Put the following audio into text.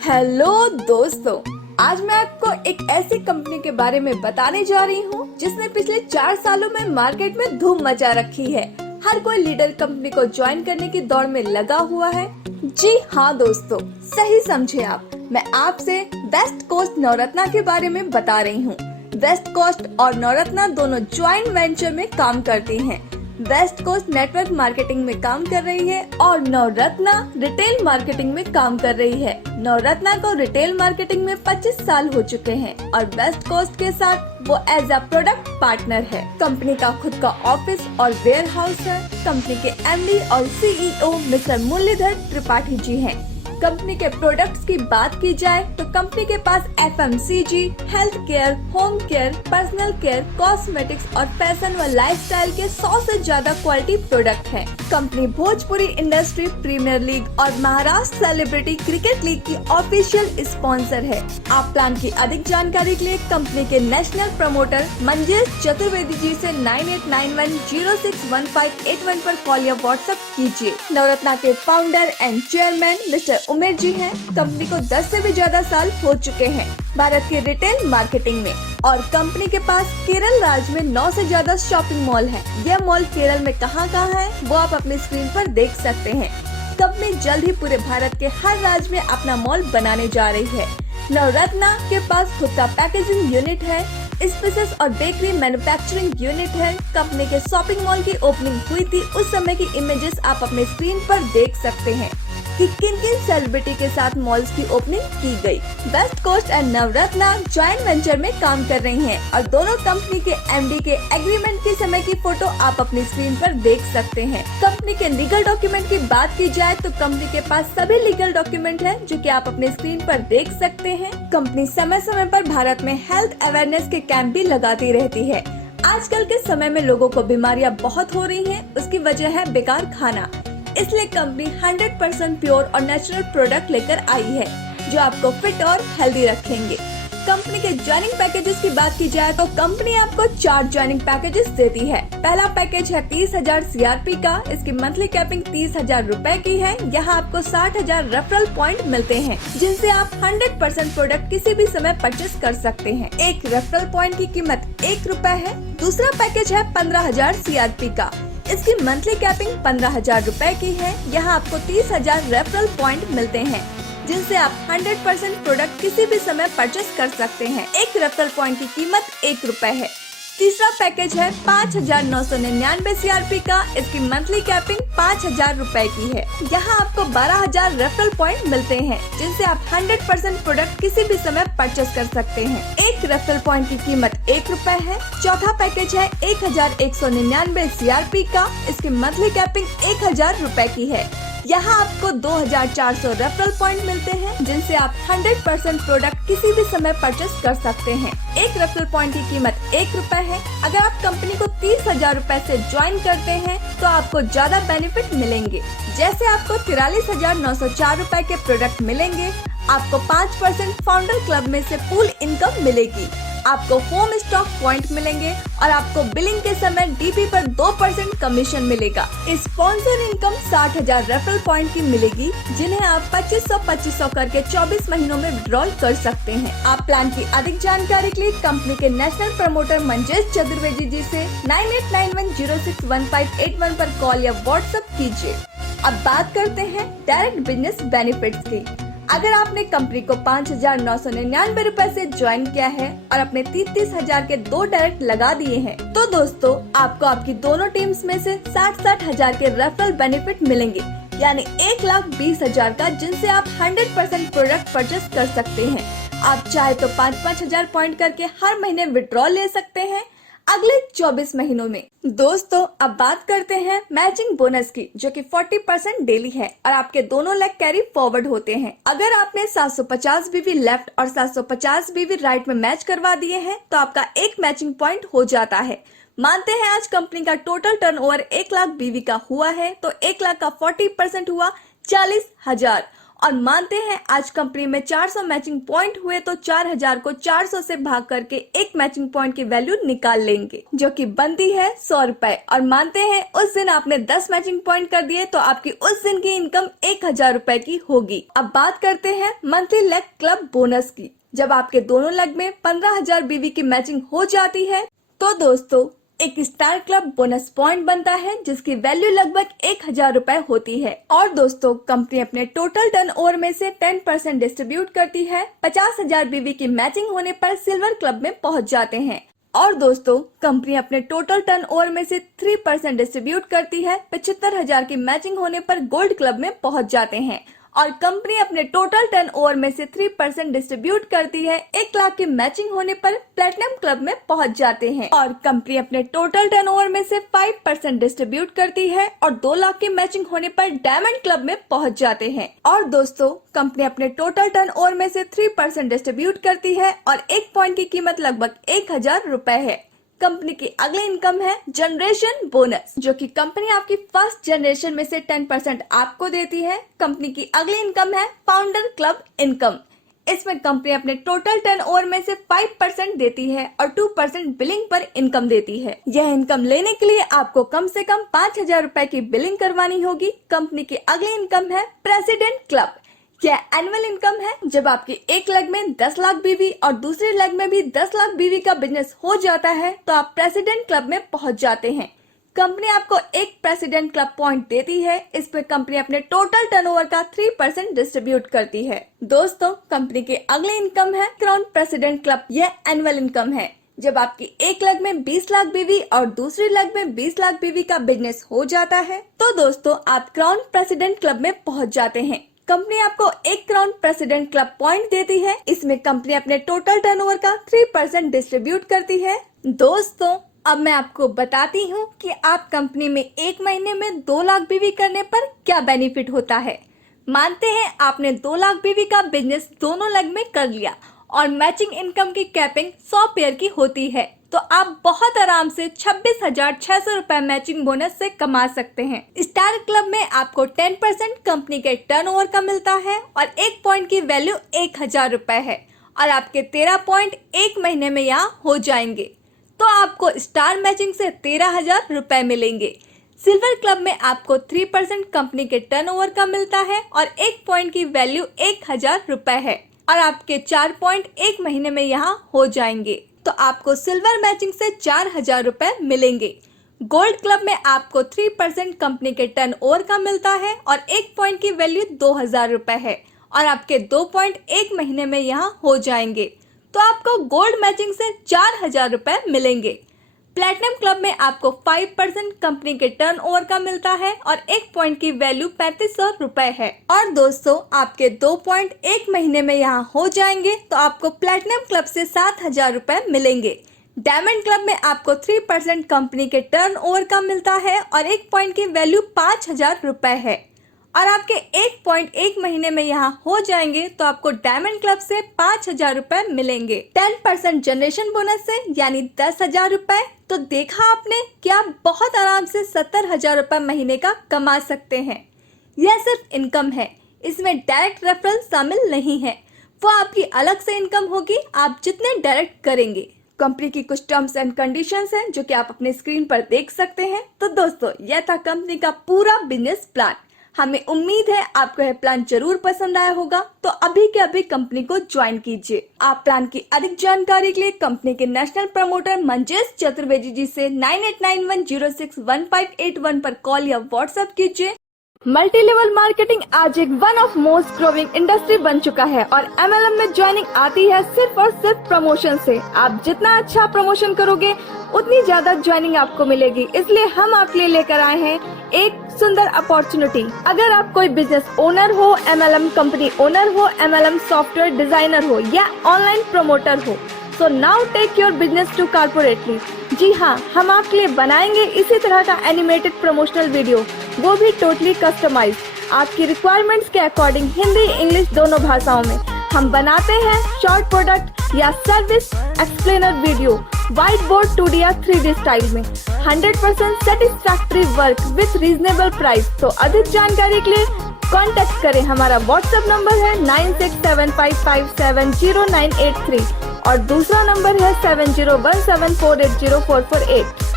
Hello दोस्तों, आज मैं आपको एक ऐसी कंपनी के बारे में बताने जा रही हूँ जिसने पिछले 4 सालों में मार्केट में धूम मचा रखी है। हर कोई लीडर कंपनी को ज्वाइन करने की दौड़ में लगा हुआ है। जी हाँ दोस्तों, सही समझे आप। मैं आपसे वेस्ट कोस्ट नवरत्ना के बारे में बता रही हूँ। वेस्ट कोस्ट और नवरत्ना दोनों ज्वाइंट वेंचर में काम करती हैं। वेस्ट कोस्ट नेटवर्क मार्केटिंग में काम कर रही है और नवरत्ना रिटेल मार्केटिंग में काम कर रही है। नवरत्ना को रिटेल मार्केटिंग में 25 साल हो चुके हैं और वेस्ट कोस्ट के साथ वो एज अ प्रोडक्ट पार्टनर है। कंपनी का खुद का ऑफिस और वेयर हाउस है। कंपनी के एमडी और सीईओ मिस्टर मुरलीधर त्रिपाठी जी हैं। कंपनी के प्रोडक्ट्स की बात की जाए तो कंपनी के पास FMCG, health care, home care, personal care, cosmetics और फैशन व लाइफस्टाइल के 100 से ज्यादा क्वालिटी प्रोडक्ट हैं। Company Bhojpuri industry premier league और महाराष्ट्र सेलिब्रिटी क्रिकेट लीग की ऑफिशियल स्पॉन्सर है। आप प्लान की अधिक जानकारी के लिए कंपनी के नेशनल प्रमोटर मंजेश चतुर्वेदी जी से 9891061581 पर कॉल या व्हाट्सएप कीजिए। नवरत्ना के फाउंडर एंड चेयरमैन मिस्टर उमेर जी हैं। कंपनी को 10 से भी ज्यादा साल हो चुके हैं भारत की रिटेल मार्केटिंग में और कंपनी के पास केरल राज्य में 9 से ज्यादा शॉपिंग मॉल हैं। यह मॉल केरल में कहाँ है वो आप अपनी स्क्रीन पर देख सकते हैं। कंपनी जल्द ही पूरे भारत के हर राज्य में अपना मॉल बनाने जा रही है। नवरत्ना के पास खुद का पैकेजिंग यूनिट है, स्पाइसेस और बेकरी मैन्युफैक्चरिंग यूनिट है। कंपनी के शॉपिंग मॉल की ओपनिंग हुई थी, उस समय की इमेजेस आप अपने स्क्रीन पर देख सकते हैं कि किन सेलिब्रिटी के साथ मॉल्स की ओपनिंग की गई। West coast and Navratna joint venture में काम कर रही हैं और दोनों कंपनी के एमडी के एग्रीमेंट के समय की फोटो आप अपनी स्क्रीन पर देख सकते हैं। कंपनी के लीगल डॉक्यूमेंट की बात की जाए तो कंपनी के पास सभी लीगल डॉक्यूमेंट हैं जो कि आप अपने स्क्रीन पर देख सकते हैं। कंपनी समय समय पर भारत में हेल्थ अवेयरनेस के कैंप भी लगाती रहती है। आजकल के समय में लोगों को बीमारियां बहुत हो रही हैं, उसकी वजह है बेकार खाना। इसलिए कंपनी 100% प्योर और नेचुरल प्रोडक्ट लेकर आई है जो आपको फिट और हेल्दी रखेंगे। कंपनी के ज्वाइनिंग पैकेजेस की बात की जाए तो कंपनी आपको 4 ज्वाइनिंग पैकेजेस देती है। पहला पैकेज है 30,000 CRP का। इसकी मंथली कैपिंग 30,000 रूपए की है। यहाँ आपको 60,000 रेफरल पॉइंट मिलते हैं जिनसे आप 100% प्रोडक्ट किसी भी समय परचेस कर सकते हैं। एक रेफरल पॉइंट की कीमत 1 रुपए है। दूसरा पैकेज है 15,000 CRP का। इसकी मंथली कैपिंग 15,000 रूपए की है। यहाँ आपको 30,000 रेफरल पॉइंट मिलते हैं जिनसे आप 100% प्रोडक्ट किसी भी समय परचेस कर सकते हैं। एक रेफरल पॉइंट की कीमत 1 रुपए है। तीसरा पैकेज है 5,999 CRP का। इसकी मंथली कैपिंग 5,000 रूपए की है। यहाँ आपको 12,000 रेफरल पॉइंट मिलते हैं जिनसे आप 100% प्रोडक्ट किसी भी समय परचेस कर सकते हैं। एक रेफरल पॉइंट की कीमत 1 रुपए है। चौथा पैकेज है 1,199 CRP का। इसकी मंथली कैपिंग 1,000 रूपए की है। यहाँ आपको 2,400 रेफरल पॉइंट मिलते हैं जिनसे आप 100% प्रोडक्ट किसी भी समय परचेस कर सकते हैं। एक रेफरल पॉइंट की कीमत 1 रुपए है। अगर आप कंपनी को 30,000 रूपए से ज्वाइन करते हैं तो आपको ज्यादा बेनिफिट मिलेंगे। जैसे आपको 43,904 रूपए के प्रोडक्ट मिलेंगे, आपको 5% फाउंडर क्लब में से पूल इनकम मिलेगी, आपको होम स्टॉक पॉइंट मिलेंगे और आपको बिलिंग के समय डीपी पर 2% कमीशन मिलेगा। स्पॉन्सर इनकम 60,000 रेफरल पॉइंट की मिलेगी जिन्हें आप 2500 करके 24 महीनों में विड्रॉल कर सकते हैं। आप प्लान की अधिक जानकारी के लिए कंपनी के नेशनल प्रमोटर मंजेश चतुर्वेदी जी से 9891061581 पर कॉल या व्हाट्सएप कीजिए। अब बात करते हैं डायरेक्ट बिजनेस बेनिफिट्स की। अगर आपने कंपनी को 5,999 रूपए से ज्वाइन किया है और अपने 30,000 के 2 डायरेक्ट लगा दिए हैं तो दोस्तों आपको आपकी दोनों टीम्स में से 60,000 के रेफरल बेनिफिट मिलेंगे, यानी 1,20,000 का, जिनसे आप 100% प्रोडक्ट परचेस कर सकते हैं। आप चाहे तो 5,000 पॉइंट करके हर महीने विड्रॉल ले सकते हैं अगले 24 महीनों में। दोस्तों अब बात करते हैं मैचिंग बोनस की, जो कि 40% डेली है और आपके दोनों लेग कैरी फॉरवर्ड होते हैं। अगर आपने 750 बीवी लेफ्ट और 750 बीवी राइट में मैच करवा दिए हैं तो आपका एक मैचिंग पॉइंट हो जाता है। मानते हैं आज कंपनी का टोटल टर्नओवर 1 लाख बीवी का हुआ है तो 1 लाख का 40% हुआ 40,000 और मानते हैं आज कंपनी में 400 मैचिंग पॉइंट हुए तो 4000 को 400 से भाग करके एक मैचिंग पॉइंट की वैल्यू निकाल लेंगे जो कि बनती है 100 रुपए। और मानते हैं उस दिन आपने 10 मैचिंग पॉइंट कर दिए तो आपकी उस दिन की इनकम 1000 रुपए की होगी। अब बात करते हैं मंथली लेग क्लब बोनस की। जब आपके दोनों लेग में 15,000 बीवी की मैचिंग हो जाती है तो दोस्तों एक स्टार क्लब बोनस पॉइंट बनता है जिसकी वैल्यू लगभग 1000 रुपए होती है। और दोस्तों कंपनी अपने टोटल टर्नओवर में से 10% डिस्ट्रीब्यूट करती है। 50,000 बीवी की मैचिंग होने पर सिल्वर क्लब में पहुंच जाते हैं। और दोस्तों कंपनी अपने टोटल टर्नओवर में से 3% डिस्ट्रीब्यूट करती है। 75,000 की मैचिंग होने पर गोल्ड क्लब में पहुंच जाते हैं। और कंपनी अपने टोटल टर्नओवर में से 3% डिस्ट्रीब्यूट करती है। 1 लाख की मैचिंग होने पर प्लेटिनम क्लब में पहुंच जाते हैं। और कंपनी अपने टोटल टर्नओवर में से 5% डिस्ट्रीब्यूट करती है और 2 लाख की मैचिंग होने पर डायमंड क्लब में पहुंच जाते हैं। और दोस्तों कंपनी अपने टोटल टर्नओवर में से 3% डिस्ट्रीब्यूट करती है और 1 पॉइंट की कीमत लगभग 1000 रुपए है। कंपनी की अगली इनकम है जनरेशन बोनस, जो कि कंपनी आपकी फर्स्ट जनरेशन में से 10% आपको देती है। कंपनी की अगली इनकम है फाउंडर क्लब इनकम। इसमें कंपनी अपने टोटल टर्नओवर में से 5% देती है और 2% बिलिंग पर इनकम देती है। यह इनकम लेने के लिए आपको कम से कम 5000 रुपए की बिलिंग करवानी होगी। कंपनी की अगली इनकम है प्रेसिडेंट क्लब। यह एनुअल इनकम है। जब आपकी एक लेग में 10 लाख बीवी और दूसरी लेग में भी 10 लाख बीवी का बिजनेस हो जाता है तो आप प्रेसिडेंट क्लब में पहुंच जाते हैं। कंपनी आपको एक प्रेसिडेंट क्लब पॉइंट देती है। इस पे कंपनी अपने टोटल टर्नओवर का 3% डिस्ट्रीब्यूट करती है। दोस्तों कंपनी की अगली इनकम है क्राउन प्रेसिडेंट क्लब। यह एनुअल इनकम है। जब आपकी एक लेग में 20 लाख बीवी और दूसरी लेग में 20 लाख बीवी का बिजनेस हो जाता है तो दोस्तों आप क्राउन प्रेसिडेंट क्लब में पहुंच जाते हैं। कंपनी आपको एक क्राउन प्रेसिडेंट क्लब पॉइंट देती है। इसमें कंपनी अपने टोटल टर्नओवर का 3% डिस्ट्रीब्यूट करती है। दोस्तों अब मैं आपको बताती हूँ कि आप कंपनी में एक महीने में 2 लाख बीवी करने पर क्या बेनिफिट होता है। मानते हैं आपने 2 लाख बीवी का बिजनेस दोनों लेग में कर लिया और मैचिंग इनकम की कैपिंग 100 पेयर की होती है तो आप बहुत आराम से 26,600 रुपए मैचिंग बोनस से कमा सकते हैं। स्टार क्लब में आपको 10% कंपनी के टर्नओवर का मिलता है और 1 पॉइंट की वैल्यू 1000 रुपए है और आपके 13 पॉइंट एक महीने में यहाँ हो जाएंगे तो आपको स्टार मैचिंग से 13,000 रुपए मिलेंगे। सिल्वर क्लब में आपको 3% कंपनी के टर्नओवर का मिलता है और 1 पॉइंट की वैल्यू 1000 रुपए है और आपके 4 पॉइंट एक महीने में यहाँ हो जाएंगे तो आपको सिल्वर मैचिंग से 4000 रुपए मिलेंगे। गोल्ड क्लब में आपको 3% कंपनी के टर्नओवर का मिलता है और 1 पॉइंट की वैल्यू 2000 रुपए है और आपके 2 पॉइंट एक महीने में यहाँ हो जाएंगे तो आपको गोल्ड मैचिंग से 4000 रुपए मिलेंगे। प्लेटिनम क्लब में आपको 5% कंपनी के टर्नओवर का मिलता है और 1 पॉइंट की वैल्यू 3500 रुपए है और दोस्तों आपके 2 पॉइंट एक महीने में यहाँ हो जाएंगे तो आपको प्लेटिनम क्लब से 7000 रुपए मिलेंगे। डायमंड क्लब में आपको 3% कंपनी के टर्नओवर का मिलता है और 1 पॉइंट की वैल्यू 5000 रुपए है और आपके 1 पॉइंट एक महीने में यहाँ हो जाएंगे तो आपको डायमंड क्लब से 5000 रुपए मिलेंगे। 10% जनरेशन बोनस से यानी 10,000 रुपए। तो देखा आपने कि आप बहुत आराम से 70,000 रुपए महीने का कमा सकते हैं। यह सिर्फ इनकम है, इसमें डायरेक्ट रेफरल शामिल नहीं है। वो आपकी अलग से इनकम होगी आप जितने डायरेक्ट करेंगे। कंपनी की कुछ टर्म्स एंड कंडीशंस हैं जो कि आप अपने स्क्रीन पर देख सकते हैं। तो दोस्तों यह था कंपनी का पूरा बिजनेस प्लान। हमें उम्मीद है आपको यह प्लान जरूर पसंद आया होगा तो अभी के अभी कंपनी को ज्वाइन कीजिए। आप प्लान की अधिक जानकारी के लिए कंपनी के नेशनल प्रमोटर मंजेश चतुर्वेदी जी से 9891061581 पर कॉल या व्हाट्सएप कीजिए। मल्टी लेवल मार्केटिंग आज एक one of most growing industry बन चुका है और MLM में ज्वाइनिंग आती है सिर्फ और सिर्फ प्रमोशन से। आप जितना अच्छा प्रमोशन करोगे उतनी ज्यादा ज्वाइनिंग आपको मिलेगी। इसलिए हम आपके लिए लेकर आए हैं एक सुंदर अपॉर्चुनिटी। अगर आप कोई बिजनेस ओनर हो, MLM कंपनी ओनर हो, MLM सॉफ्टवेयर डिजाइनर हो या ऑनलाइन प्रमोटर हो, so now take your business to corporately. जी हाँ, हम आपके लिए बनाएंगे इसी तरह का एनिमेटेड प्रमोशनल वीडियो, वो भी टोटली कस्टमाइज्ड आपकी रिक्वायरमेंट्स के अकॉर्डिंग हिंदी इंग्लिश दोनों भाषाओं में। हम बनाते हैं शॉर्ट प्रोडक्ट या service explainer video white board 2D या 3D स्टाइल में 100% satisfactory work with reasonable price. तो अधिक जानकारी के लिए कांटेक्ट करें। हमारा व्हाट्सएप नंबर है 9675570983 और दूसरा नंबर है 7017480448।